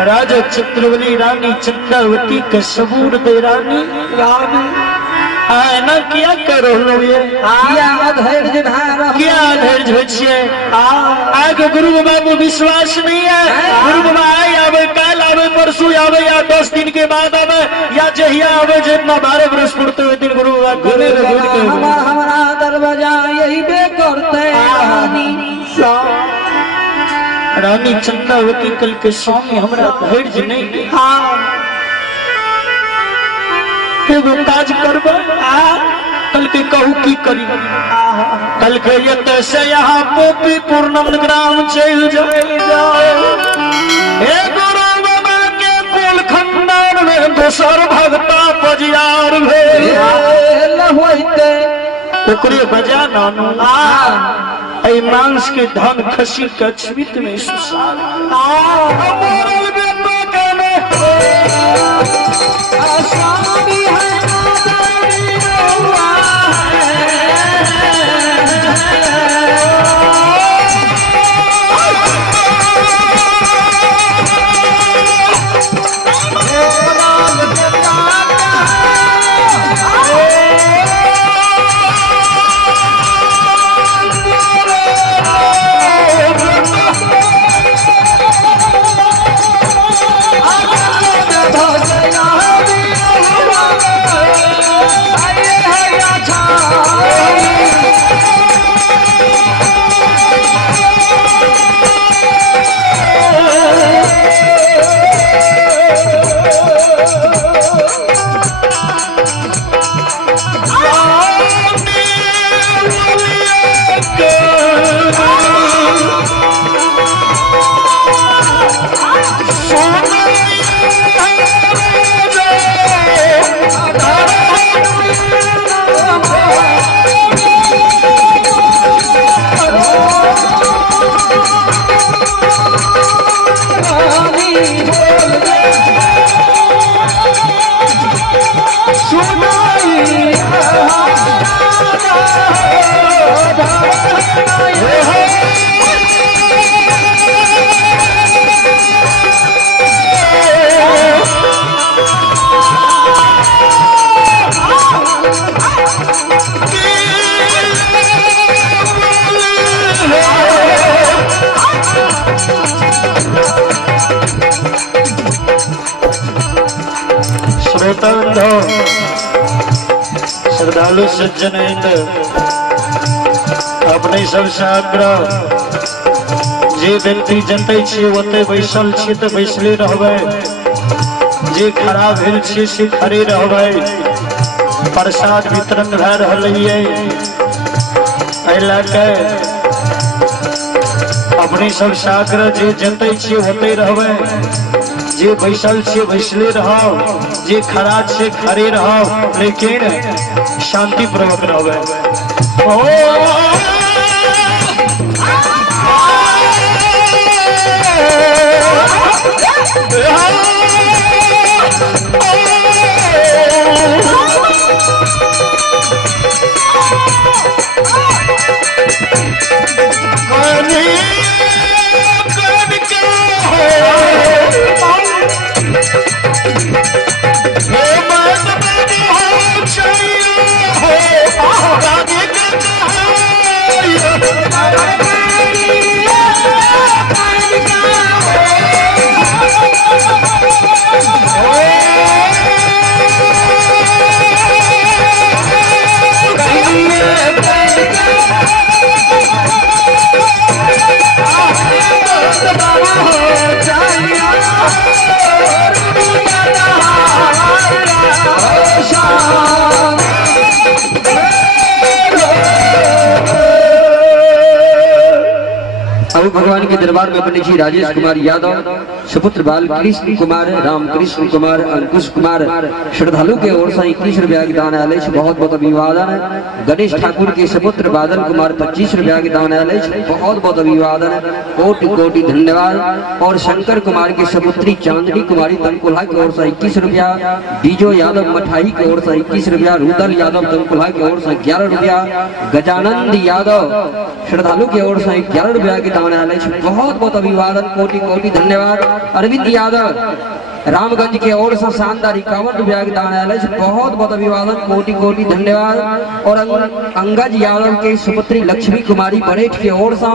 राजा चित्रवली रानी चंद्रावती के सबूर दे रानी ना क्या करो लो ये क्या धैर्य छे आगे गुरु बाबू विश्वास नहीं है। गुरु बाबा आए आवे कल आवे परसों आवे या 10 दिन के बाद आवे या जहिया आवे जितना 12 वर्ष पड़ते हुए दिन गुरु हमारा दरवाजा यही बे करते रानी चंद्रावती कल के स्वामी हमारा धैर्य नहीं। एगो काज करब कल के कहू की करी कल के ये से यहाँ पोपी पूर्णम ग्राम चल जाए गुरु बाबा के कुल खंडान में दोसर भक्ता पजियार ओकरे बजा नानू आई मांस के धन खसी के छवित में सुसार श्रद्धालु सज्जन अपने सबसे आग्रह जे व्यक्ति जनते छे ओते बैसल छे तो बैसले रहबे जे खड़ा भेल छे से खड़े रहबे प्रसाद वितरण भए रहलै के अपने सबसे आग्रह जे जनते छे ओते रहबे जे बैसल छे बैसले रहो जे खड़ा छे खड़े रहो लेकिन शांति पूर्वक रहबे। भगवान के दरबार में पंडित जी राजेश कुमार यादव सुपुत्र बाल कृष्ण कुमार रामकृष्ण कुमार अंकुश कुमार श्रद्धालु के ओर से 21 रुपया के दान आयल बहुत बहुत अभिवादन। गणेश ठाकुर के सुपुत्र बादल कुमार 25 रुपया के दान आयल बहुत बहुत अभिवादन कोटि कोटि धन्यवाद। और शंकर कुमार के सुपुत्री चांदनी कुमारी तनकुल्हा की ओर से 21 रुपया, बीजो यादव मठाई की ओर से 21 रुपया, रुदल यादव तनकुल्हा की ओर से 11 रुपया, गजानंद यादव श्रद्धालु की ओर से 11 रुपया के दान आयल बहुत बहुत अभिवादन कोटि कोटि धन्यवाद। अरविंद यादव रामगंज के ओर से शानदार 51 रुपया के दान आयल है, बहुत बहुत अभिवादन, कोटि कोटि धन्यवाद। और अंगज यादव के सुपुत्री लक्ष्मी कुमारी बरेठ के ओर से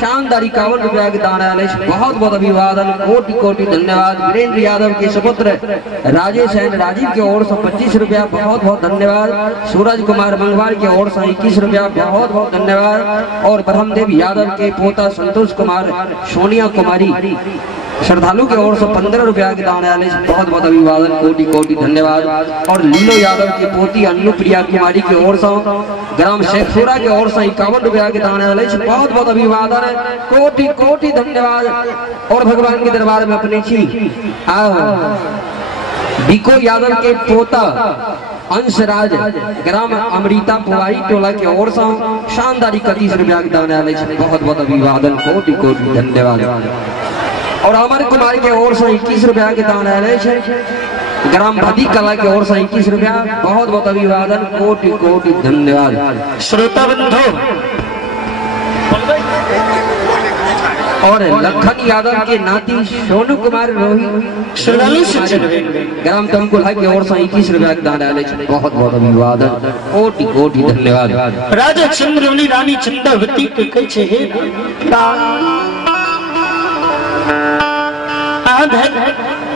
शानदार 51 रुपया के दान आयल है, बहुत बहुत अभिवादन, कोटि कोटि धन्यवाद। वीरेंद्र यादव के सुपुत्र राजेश एंड राजीव के ओर से 25 रुपया, बहुत बहुत धन्यवाद। सूरज कुमार मंगवार के ओर से 21 रुपया, बहुत बहुत धन्यवाद। और ब्रह्मदेव यादव के पोता संतोष कुमार सोनिया कुमारी श्रद्धालु के ओर से 15 रुपया के दान आयल है, बहुत बहुत अभिवादन, कोटि कोटि धन्यवाद। और लीलो यादव की पोती अनुप्रिया कुमारी के ओर से ग्राम शेखपुरा के ओर से 51 रुपया के दान आयल है, बहुत बहुत अभिवादन, कोटि कोटि धन्यवाद। और भगवान के दरबार में अपनी छी बीको यादव के पोता अंशराज ग्राम अमृता पुवाई टोला के ओर से शानदार 31 रुपया के दान आयल है, बहुत बहुत अभिवादन, कोटि कोटि धन्यवाद। और अमर कुमार के ओर से 21 रुपया के दान आयल है, ग्राम भदी कला के ओर से 21 रुपया, बहुत बहुत अभिवादन, कोटि कोटि धन्यवाद। श्रोता बंधु और लखन यादव के नाती सोनू कुमार रोहित श्रद्धालु सज्जन ग्राम तमकुल्हा की ओर से 21 रुपया के दान आयल है, बहुत बहुत अभिवादन, कोटि कोटि धन्यवाद। राजा चंद्रवली रानी चंद्रवती के कहे छे हे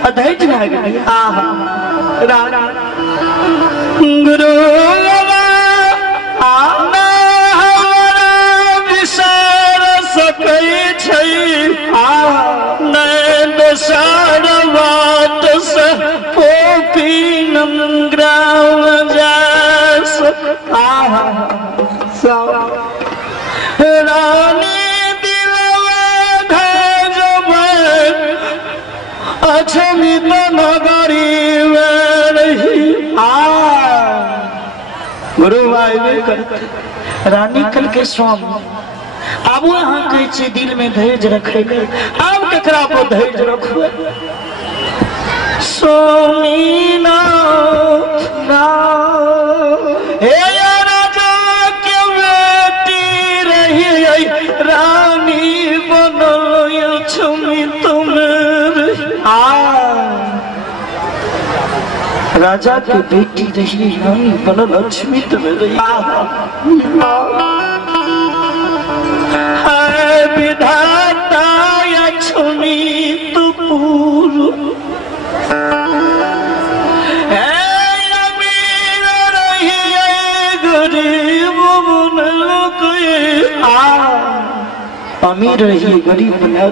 अधैर्य रह गई गुरु रानी अछमित नगरी गुरु रानी कल के स्वामी अब यहाँ कहे दिल में धैर्य रखे, अब ककरा को धैर्य रखो स्वामी राजा के बेटी रही रानी बनल छमी राजा के बेटी रही रानी बनल लक्ष्मी तुम्हें विधाता लक्ष्मी तो पूर्व गरीब अमीर रहिए गरीब बना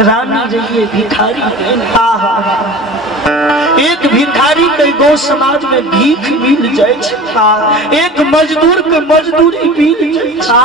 रानी रहिए भिखारी। एक भिखारी के गौ समाज में भीख मिल जाए, एक मजदूर के मजदूरी मिल जाए।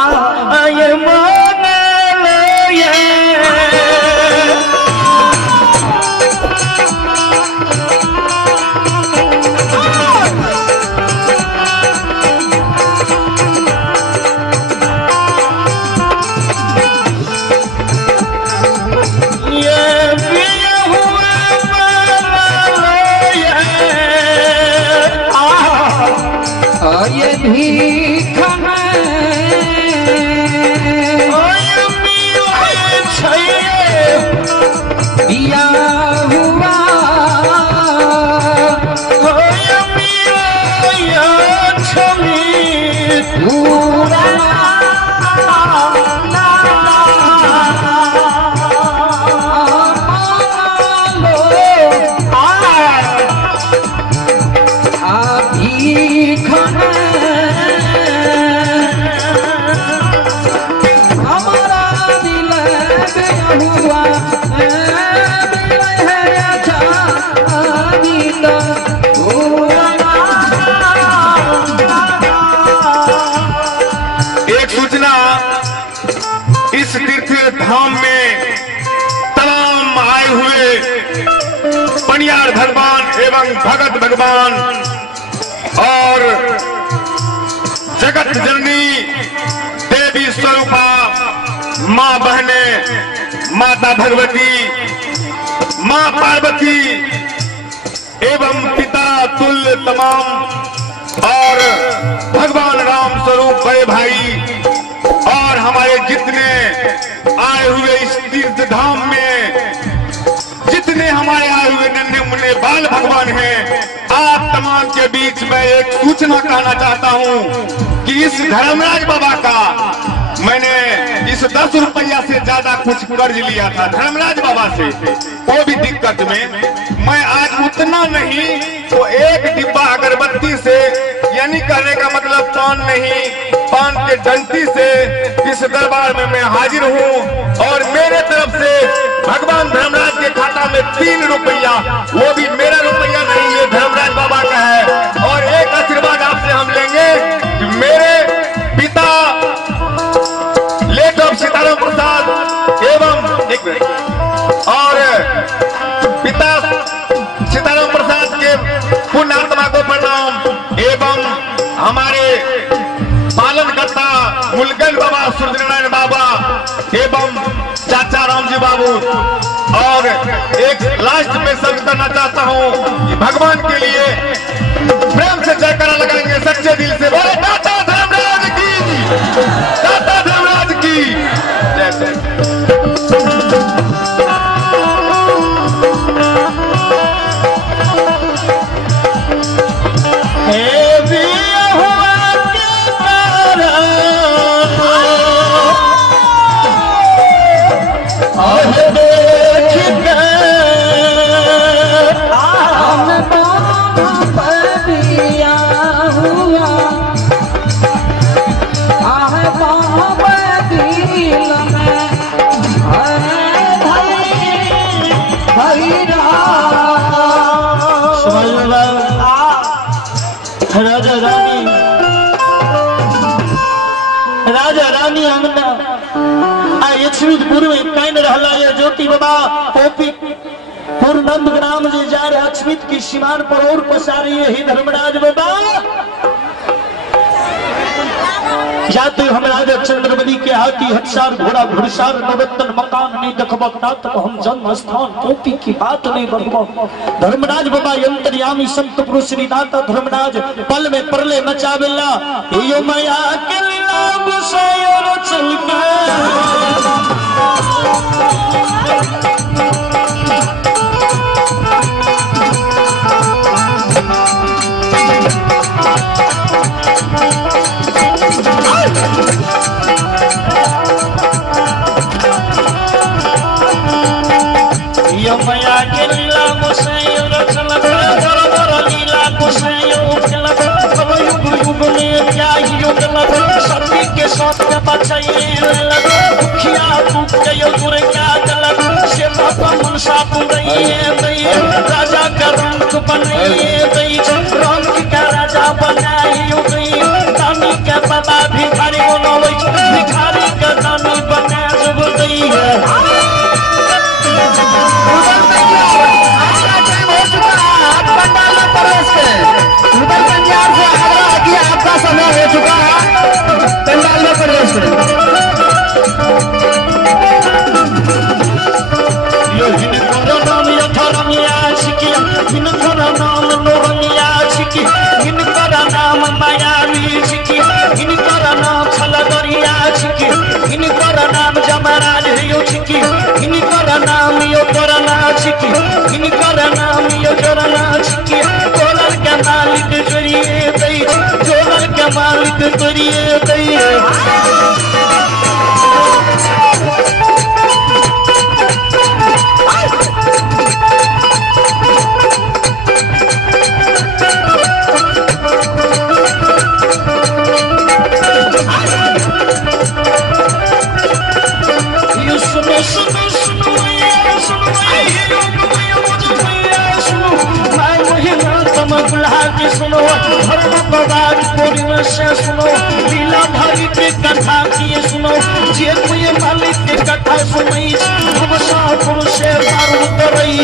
धाम में तमाम आए हुए पनियार भगवान एवं भगत भगवान और जगत जननी देवी स्वरूपा माँ बहने, माता भगवती, माँ पार्वती एवं पिता तुल्य तमाम और भगवान राम स्वरूप बड़े भाई और हमारे जितने आए हुए इस तीर्थ धाम में अपने बाल भगवान हैं। आप तमाम के बीच में एक सूचना कहना चाहता हूं कि इस धर्मराज बाबा का मैंने इस 10 रुपया से ज्यादा कुछ कर्ज लिया था धर्मराज बाबा से, वो भी दिक्कत में। मैं आज उतना नहीं तो एक डिब्बा अगरबत्ती से, यानी कहने का मतलब पान नहीं, पान के डंटी से इस दरबार में मैं हाजिर हूँ। और मेरे तरफ से भगवान धर्मराज के खाता में 3 रुपया, वो भी मेरा रुपया नहीं, ये धर्मराज बाबा का है। और एक आशीर्वाद आपसे हम लेंगे कि मेरे पिता सीताराम प्रसाद एवं एक मिनट और पिता सीताराम प्रसाद के पुण्य आत्मा को प्रणाम एवं हमारे पालनकर्ता मुलगन बाबा सूर्यनारायण बाबा एवं चाचा रामजी बाबू। और एक लास्ट में सब करना चाहता हूं कि भगवान के लिए प्रेम से जयकारा लगाएंगे सच्चे दिल से। बोले दाता धर्मराज की, दाता धर्मराज की जय। ज्योति बाबा पोपी पूर्णंद ग्राम जे जा रहे अक्षमित की सीमान पर और पसारी ही धर्मराज बाबा जाते हमराज चंद्रमणि के हाथी हथसार घोड़ा घुड़सार नवतन मकान नहीं देखबक नाथ हम जन्म स्थान पोपी की बात नहीं बढ़बक। धर्मराज बाबा अंतर्यामी संत पुरुष दाता धर्मराज पल में परले मचावेला यो माया के लीला गुसायो चल के माया के लीला गोसाई रचल बर बर लीला गोसाई उठल सब युग युग में क्या युग लग सती के सत्य बचाइए दुखिया दुख के दूर क्या गलत से बाबा मनसा पुरइए दई राजा का रंग बनाइए दई रंग का राजा बनाइए दई दानी के बाबा भिखारी बनोई भिखारी का दानी बना जब दई आपका समय हो चुका है पंडाल में प्रवेश नाम मायावी छिकी इनकर नाम छलगरिया छिकी इनकर नाम जमराज हियो छिकी इनकर नाम यो करना छिकी इनकर नाम यो करना छिकी जोलर के मालिक जोरिए दई जोलर के मालिक जोरिए दई सुनो सुनो लीला भारी के कथा किए सुनो जे कोई मालिक के कथा सुनई हम शाहपुर से पार उतरई